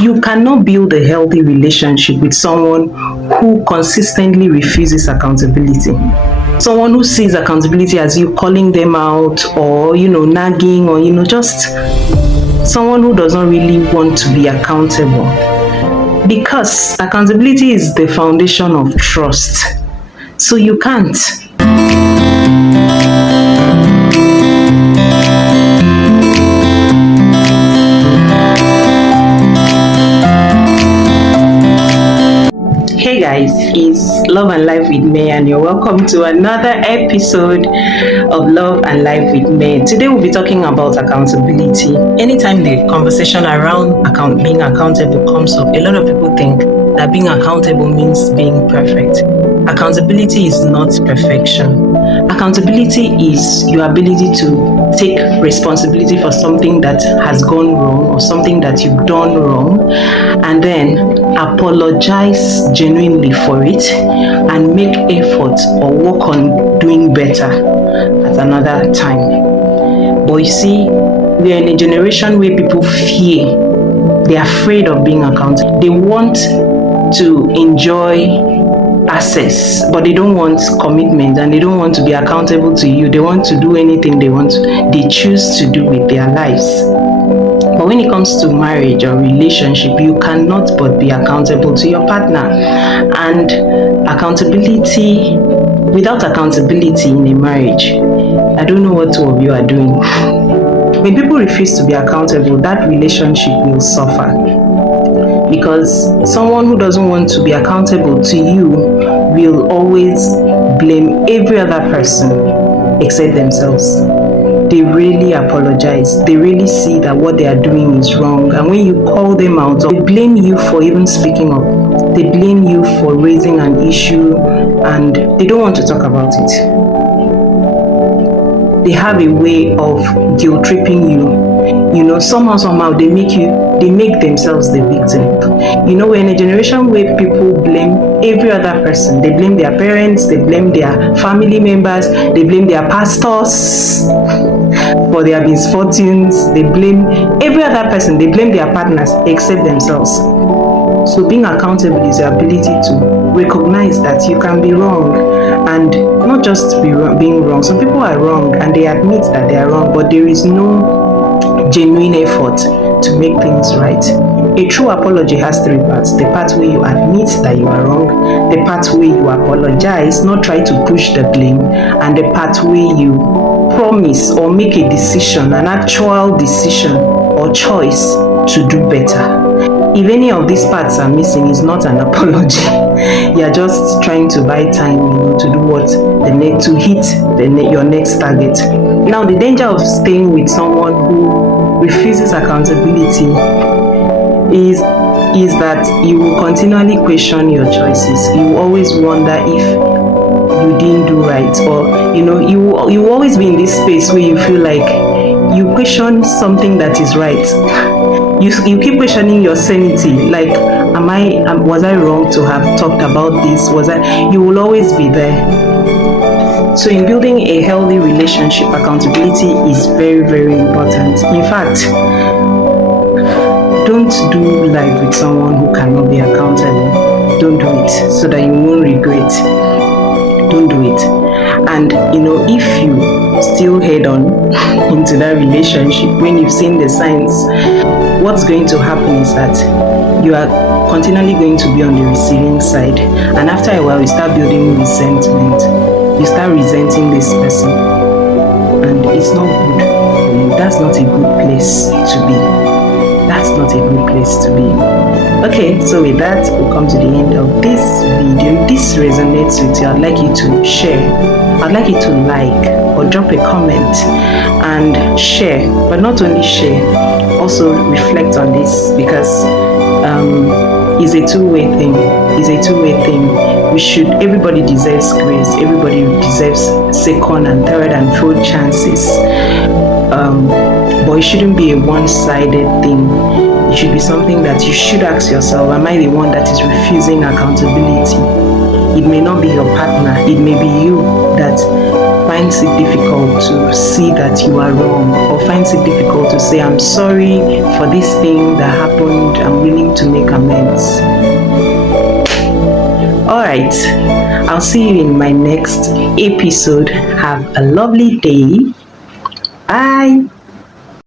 You cannot build a healthy relationship with someone who consistently refuses accountability. Someone who sees accountability as you calling them out, or nagging, or just someone who does not really want to be accountable. Because accountability is the foundation of trust. So you can't. Hey guys, it's Love and Life with May, and you're welcome to another episode of Love and Life with May. Today we'll be talking about accountability. Anytime the conversation around being accountable comes up, a lot of people think that being accountable means being perfect. Accountability is not perfection. Accountability is your ability to take responsibility for something that has gone wrong or something that you've done wrong, and then apologize genuinely for it and make effort or work on doing better at another time. But you see, we are in a generation where people fear, they're afraid of being accountable. They want to enjoy access, but they don't want commitment, and they don't want to be accountable to you. They want to do anything they choose to do with their lives. But when it comes to marriage or relationship, you cannot but be accountable to your partner. And without accountability in a marriage, I don't know what two of you are doing. When people refuse to be accountable, that relationship will suffer. Because someone who doesn't want to be accountable to you will always blame every other person except themselves. They really apologize. They really see that what they are doing is wrong. And when you call them out, they blame you for even speaking up. They blame you for raising an issue, and they don't want to talk about it. They have a way of guilt tripping you. Somehow they make themselves the victim. We're in a generation where people blame every other person. They blame their parents, they blame their family members, they blame their pastors for their misfortunes, they blame every other person, they blame their partners except themselves. So being accountable is the ability to recognize that you can be wrong, and not just being wrong. Some people are wrong and they admit that they are wrong, but there is no genuine effort to make things right. A true apology has three parts: the part where you admit that you are wrong, the part where you apologize, not try to push the blame, and the part where you promise or make a decision, an actual decision or choice to do better. If any of these parts are missing, it's not an apology. You're just trying to buy time, to do what to hit your next target. Now, the danger of staying with someone who refuses accountability is that you will continually question your choices. You will always wonder if you didn't do right, or you will always be in this space where you feel like you question something that is right. You keep questioning your sanity, like, was I wrong to have talked about this? You will always be there. So in building a healthy relationship, accountability is very, very important. In fact, don't do life with someone who cannot be accountable. Don't do it, so that you won't regret. Don't do it. And if you still head on into that relationship when you've seen the signs, what's going to happen is that you are continually going to be on the receiving side, and after a while you start building resentment. You start resenting this person, and it's not good for you. That's not a good place to be. That's not a good place to be. Okay, so with that, we'll come to the end of this video. If this resonates with you, I'd like you to share. I'd like you to like or drop a comment and share. But not only share, also reflect on this, because it's a two-way thing. It's a two-way thing. Everybody deserves grace. Everybody deserves second and third and fourth chances. But it shouldn't be a one-sided thing. It should be something that you should ask yourself, am I the one that is refusing accountability? It may not be your partner. It may be you that finds it difficult to see that you are wrong, or finds it difficult to say, I'm sorry for this thing that happened, I'm willing to make amends. Alright, I'll see you in my next episode. Have a lovely day. Bye.